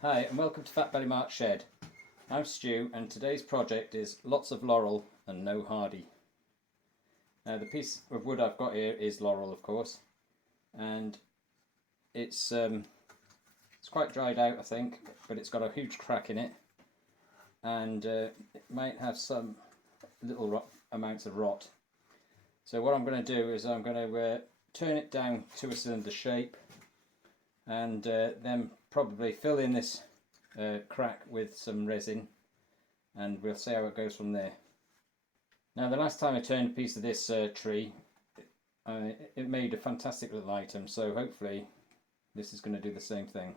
Hi and welcome to Fatbellymarks Shed. I'm Stu and today's project is lots of laurel and no hardy. Now the piece of wood I've got here is laurel, of course, and it's quite dried out, I think, but it's got a huge crack in it, and it might have some little amounts of rot. So what I'm going to do is I'm going to turn it down to a cylinder shape and then probably fill in this crack with some resin, and we'll see how it goes from there. Now the last time I turned a piece of this tree, it made a fantastic little item, so hopefully this is going to do the same thing.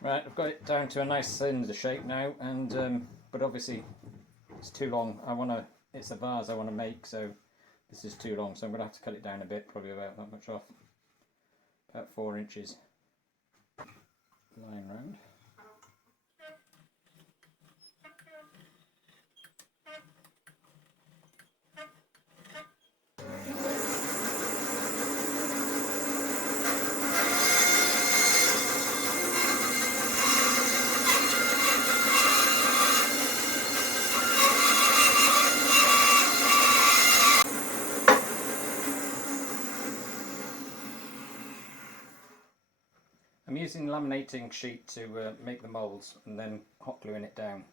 Right, I've got it down to a nice cylinder shape now, and but obviously it's too long. It's a vase I want to make, so this is too long, so I'm going to have to cut it down a bit, probably about that much off, about 4 inches. Line round. I'm using laminating sheet to make the moulds and then hot gluing it down.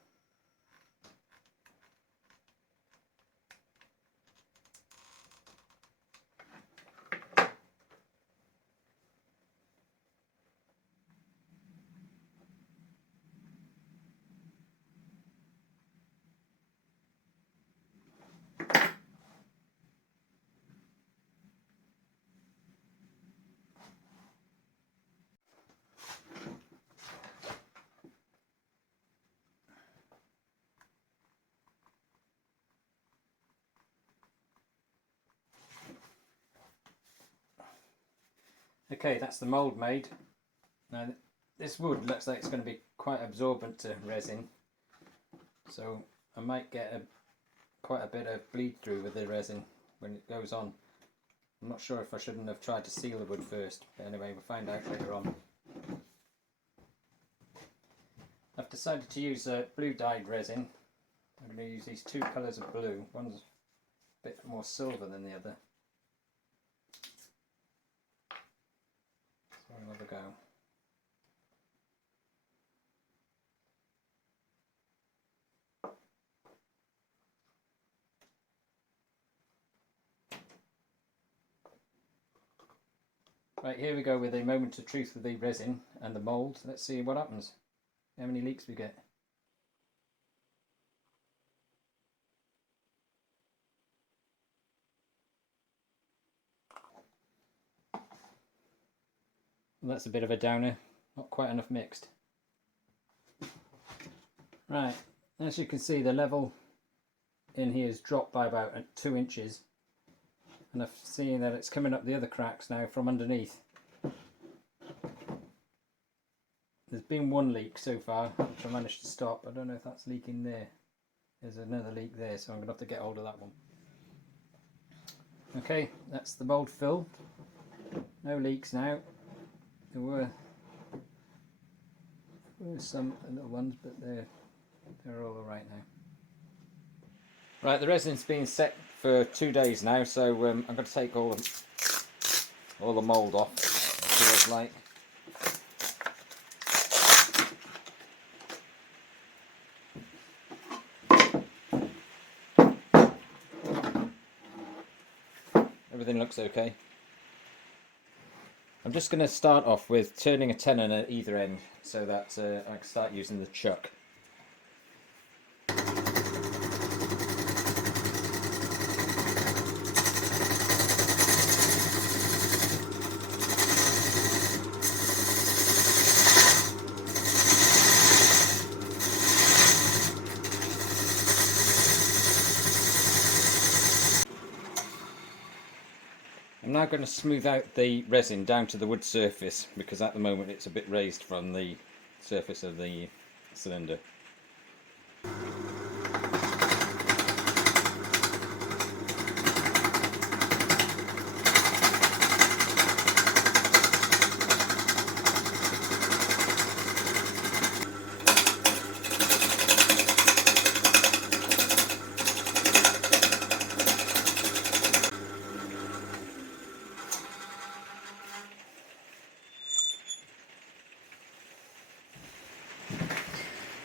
Okay, that's the mould made. Now this wood looks like it's going to be quite absorbent to resin, so I might get quite a bit of bleed through with the resin when it goes on. I'm not sure if I shouldn't have tried to seal the wood first, but anyway, we'll find out later on. I've decided to use blue dyed resin. I'm going to use these two colours of blue. One's a bit more silver than the other. So another go. Right, here we go with a moment of truth with the resin and the mould. Let's see what happens. How many leaks we get. Well, that's a bit of a downer, not quite enough mixed. Right, as you can see, the level in here has dropped by about 2 inches, and I've seen that it's coming up the other cracks now from underneath. There's been one leak so far, which I managed to stop. I don't know if that's leaking there. There's another leak there, so I'm going to have to get hold of that one. Okay, that's the mould filled. No leaks now. There were some little ones, but they're all alright now. Right, the resin's been set for 2 days now, so I'm going to take all the mould off. See what it's like. Everything looks okay. I'm just going to start off with turning a tenon at either end so that I can start using the chuck. I'm now going to smooth out the resin down to the wood surface, because at the moment it's a bit raised from the surface of the cylinder.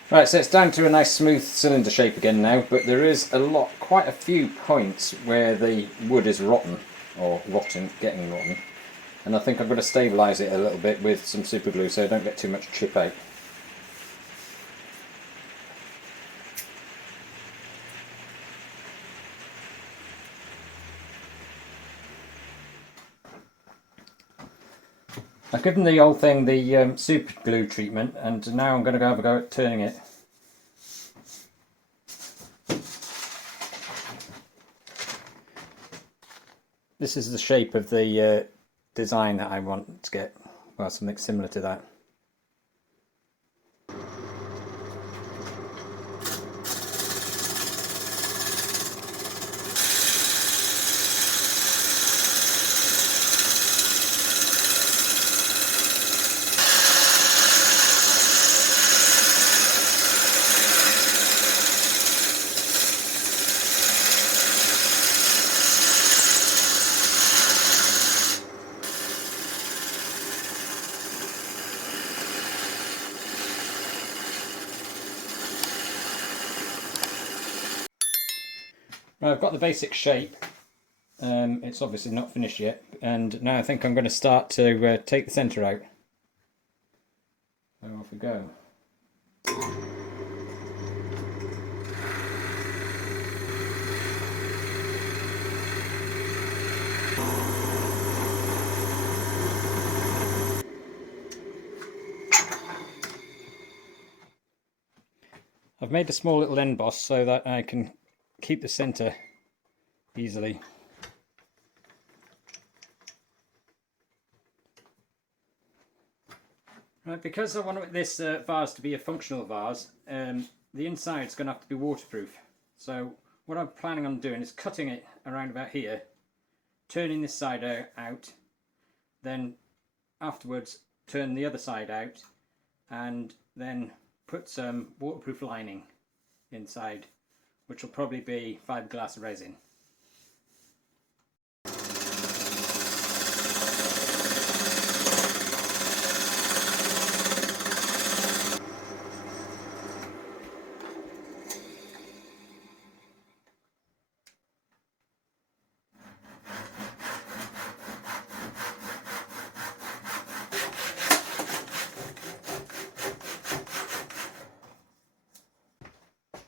Right, so it's down to a nice smooth cylinder shape again now, but there is quite a few points where the wood is rotten, or rotten, getting rotten, and I think I'm going to stabilise it a little bit with some super glue so I don't get too much chip out. I've given the whole thing the super glue treatment, and now I'm going to have a go at turning it. This is the shape of the design that I want to get, well, something similar to that. Right, I've got the basic shape. It's obviously not finished yet, and now I think I'm going to start to take the centre out. So off we go. I've made a small little end boss so that I can keep the centre easily. Right, because I want this vase to be a functional vase, the inside is going to have to be waterproof. So what I'm planning on doing is cutting it around about here, turning this side out, then afterwards turn the other side out, and then put some waterproof lining inside, which will probably be fiberglass resin.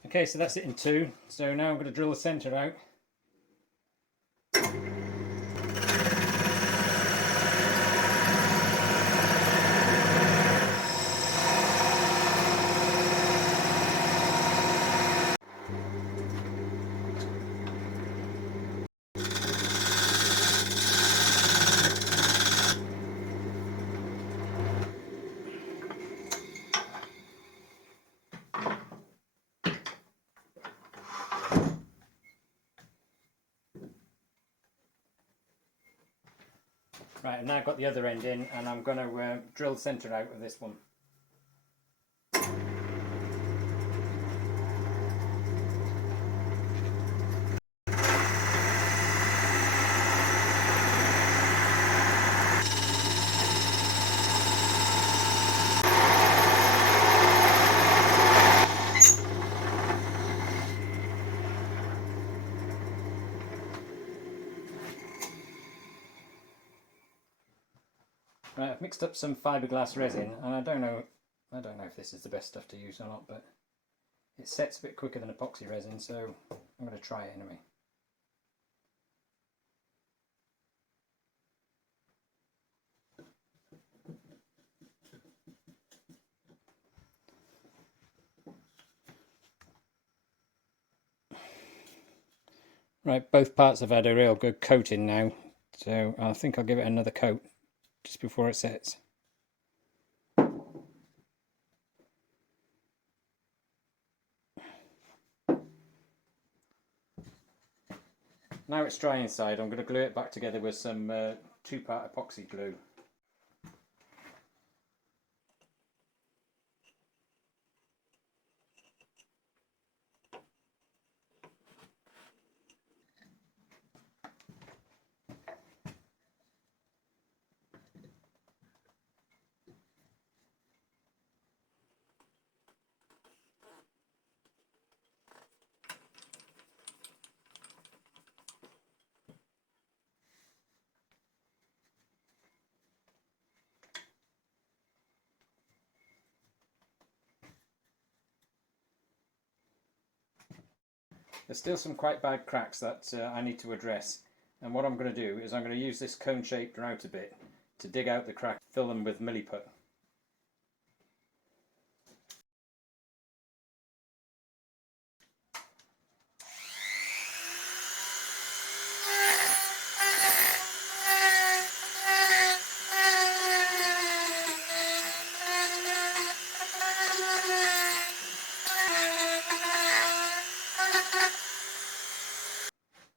Okay, so that's it in two. So now I'm going to drill the centre out. Right, I've now got the other end in, and I'm going to drill the centre out with this one. Right, I've mixed up some fiberglass resin, and I don't know if this is the best stuff to use or not, but it sets a bit quicker than epoxy resin, so I'm going to try it anyway. Right, both parts have had a real good coating now, So I think I'll give it another coat just before it sets. Now it's dry inside, I'm going to glue it back together with some 2-part epoxy glue. There's still some quite bad cracks that I need to address, and what I'm going to do is I'm going to use this cone-shaped router bit to dig out the cracks, fill them with Milliput.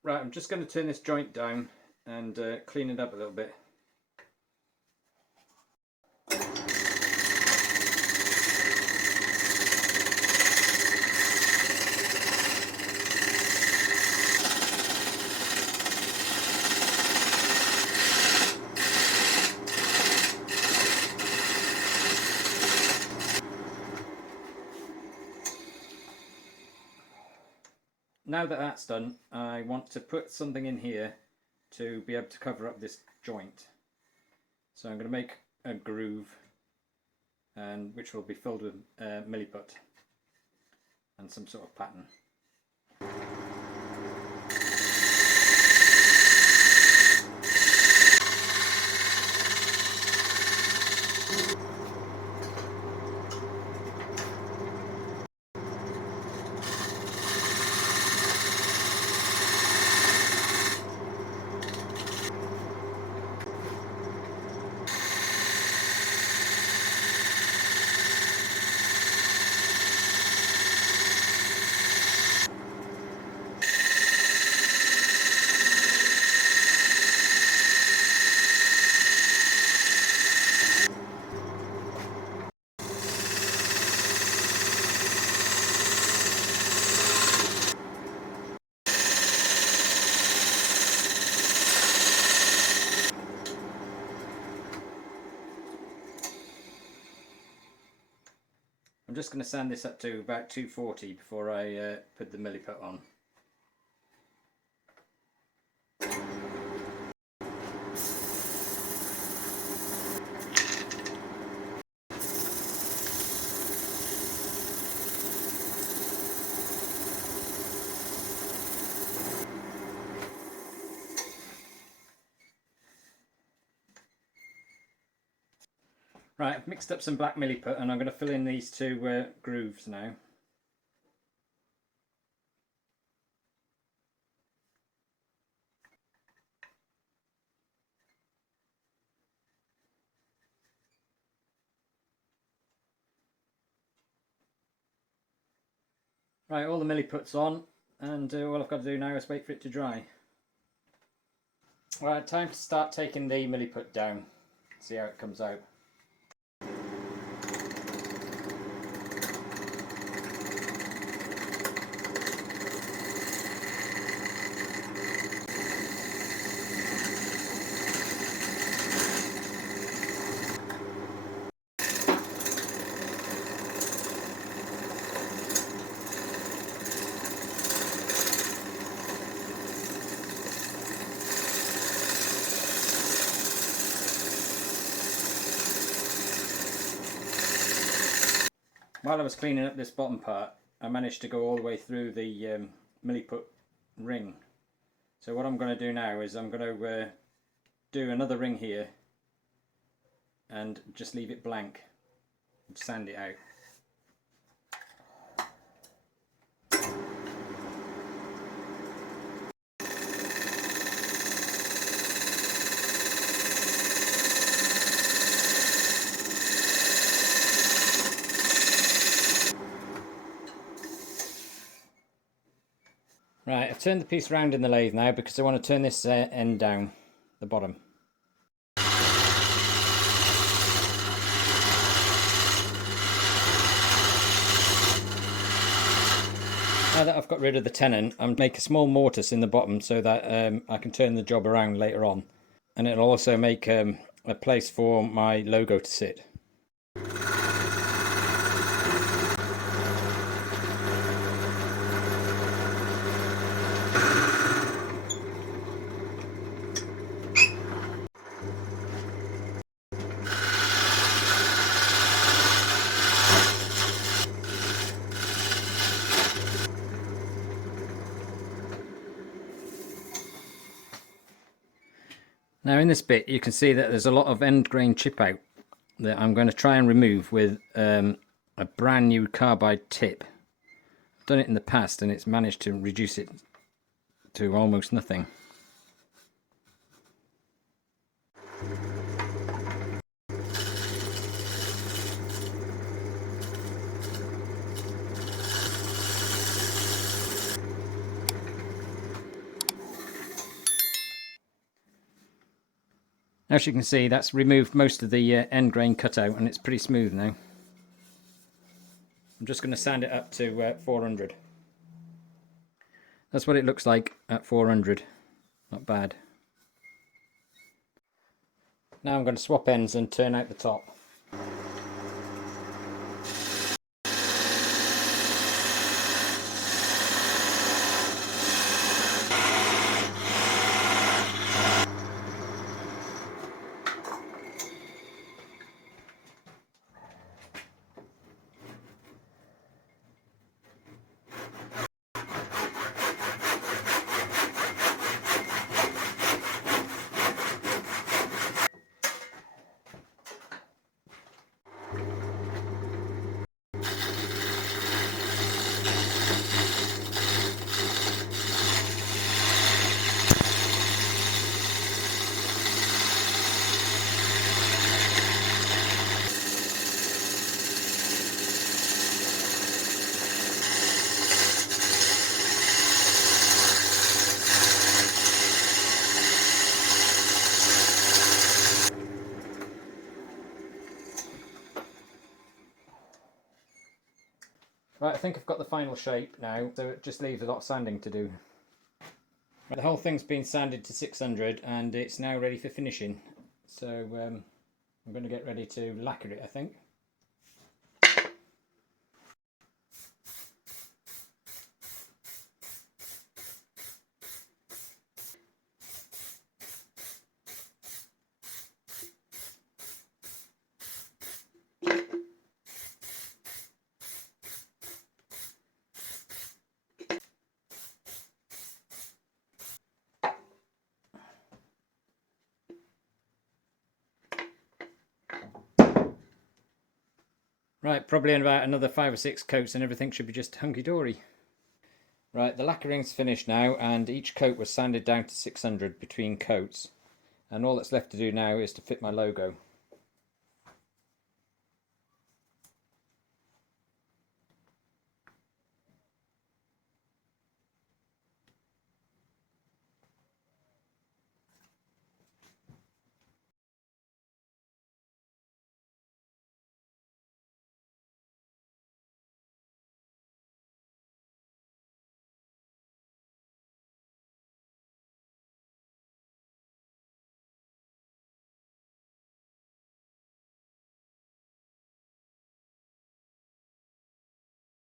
Right, I'm just going to turn this joint down and clean it up a little bit. Now that that's done, I want to put something in here to be able to cover up this joint. So I'm going to make a groove, and which will be filled with Milliput and some sort of pattern. I'm just going to sand this up to about 240 before I put the Milliput on. Right, I've mixed up some black Milliput and I'm going to fill in these two grooves now. Right, all the Milliput's on, and all I've got to do now is wait for it to dry. Right, time to start taking the Milliput down, see how it comes out. While I was cleaning up this bottom part, I managed to go all the way through the Milliput ring. So what I'm going to do now is I'm going to do another ring here and just leave it blank and sand it out. turned the piece around in the lathe now because I want to turn this end down, the bottom. Now that I've got rid of the tenon, I'm going to make a small mortise in the bottom so that I can turn the job around later on. And it'll also make a place for my logo to sit. Now in this bit you can see that there's a lot of end grain chip out that I'm going to try and remove with a brand new carbide tip. I've done it in the past and it's managed to reduce it to almost nothing. As you can see, that's removed most of the end grain cutout and it's pretty smooth now. I'm just going to sand it up to 400. That's what it looks like at 400. Not bad. Now I'm going to swap ends and turn out the top. Right, I think I've got the final shape now, so it just leaves a lot of sanding to do. Right, the whole thing's been sanded to 600 and it's now ready for finishing. So I'm going to get ready to lacquer it, I think. Right, probably in about another 5 or 6 coats and everything should be just hunky-dory. Right, the lacquering's finished now and each coat was sanded down to 600 between coats. And all that's left to do now is to fit my logo.